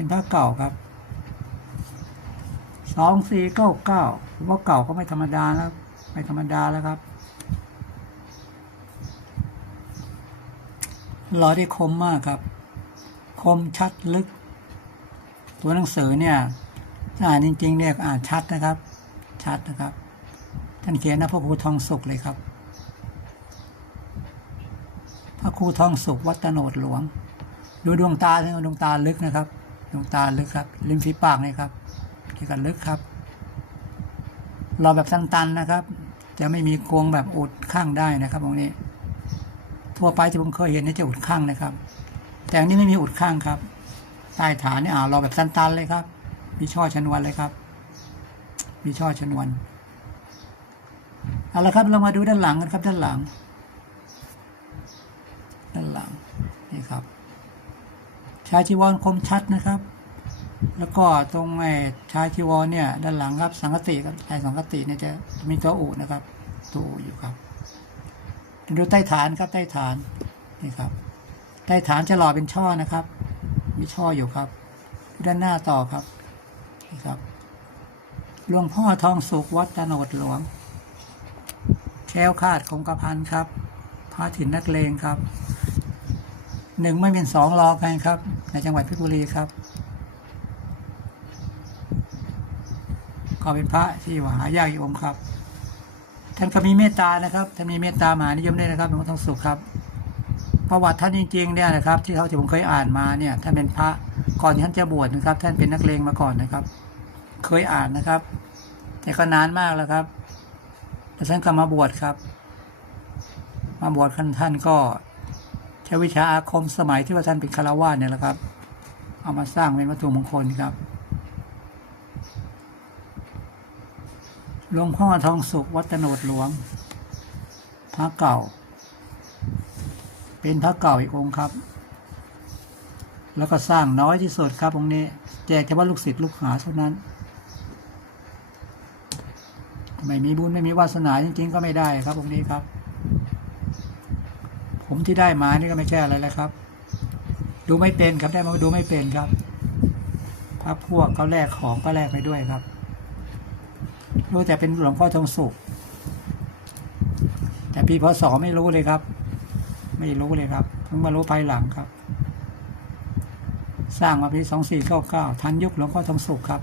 เป็นพระเก่าครับสองสี่เก้าเก้าว่าเก่าก็ไม่ธรรมดาแล้วไม่ธรรมดาแล้วครับรอได้คมมากครับ คมชัดลึก ตัวหนังสือเนี่ยถ้าอ่านจริงๆเนี่ยอ่านชัดนะครับ ชัดนะครับ ท่านเขียนนะพระครูทองสุขเลยครับ พระครูทองสุขวัดตโนดหลวง ดูดวงตาที่ดวงตาลึกนะครับ ดวงตาลึกครับ ริมฝีปากนี่ครับที่กันลึกครับ เราแบบสั้นๆนะครับ จะไม่มีโกงแบบอุดข้างได้นะครับตรงนี้ ทั่วไปที่ผมเคยเห็นนี่จะอุดข้างนะครับ แต่อันนี้ไม่มีอุดข้างครับ ใต้ฐานนี่อ่าเราแบบสั้นๆเลยครับ มีช่อชนวนเลยครับ มีช่อชนวนเอาละครับเรามาดูด้านหลังกันครับด้านหลัง ด้านหลังนี่ครับ ชายจีวรคมชัดนะครับ แล้วก็ตรงไอ้ชายจีวรเนี่ย ด้านหลังครับ สังกติครับชายสังกติเนี่ยจะมีตัวอูนะครับตัวอูอยู่ครับ ดูใต้ฐานครับใต้ฐานนี่ครับ ใต้ฐานจะหล่อเป็นช่อนะครับ มีช่ออยู่ครับ ด้านหน้าต่อครับนี่ครับหลวงพ่อทองสุขวัดตโนดหลวงแคล้วคาดคงกระพันครับพระถิ่นนักเลงครับ หนึ่งไม่เป็นสองรอกันครับ ในจังหวัดเพชรบุรีครับ ก็เป็นพระที่ว่าหายากอยู่องค์ครับ ท่านก็มีเมตตานะครับท่านมีเมตตามหานิยมด้วยนะครับหลวงพ่อทองสุขครับประวัติท่านจริงๆเนี่ยนะครับ ที่เขาที่ผมเคยอ่านมาเนี่ยท่านเป็นพระก่อนที่ท่านจะบวชนะครับ ท่านเป็นนักเลงมาก่อนนะครับ เคยอ่านนะครับ แต่ก็นานมากแล้วครับแล้วท่านก็มาบวชครับ มาบวชท่านท่านก็ ช้วิชาอาคมสมัยที่ว่าท่านเป็นคารวาสเนี่ยแหละครับ เอามาสร้างเป็นวัตถุมงคลครับหลวงพ่อทองสุขวัดตโนดหลวง พระเก่า เป็นพระเก่าอีกองค์ครับ แล้วก็สร้างน้อยที่สุดครับองค์นี้ แจกเฉพาะลูกศิษย์ลูกหาเท่านั้น ไม่มีบุญไม่มีวาสนาจริงๆ ก็ไม่ได้ครับองค์นี้ครับ ผมที่ได้มานี่ก็ไม่ใช่อะไรแล้วครับ ดูไม่เป็นครับได้มาดูไม่เป็นครับพระพวกเขาแลกของก็แลกไปด้วยครับ รู้แต่เป็นหลวงพ่อทองสุข แต่ปีพศไม่รู้เลยครับ ไม่รู้เลยครับเพิ่งมารู้ภายหลังครับ สร้างมาปีสองสี่เก้าเก้าทันยุคหลวงพ่อทองสุขครับ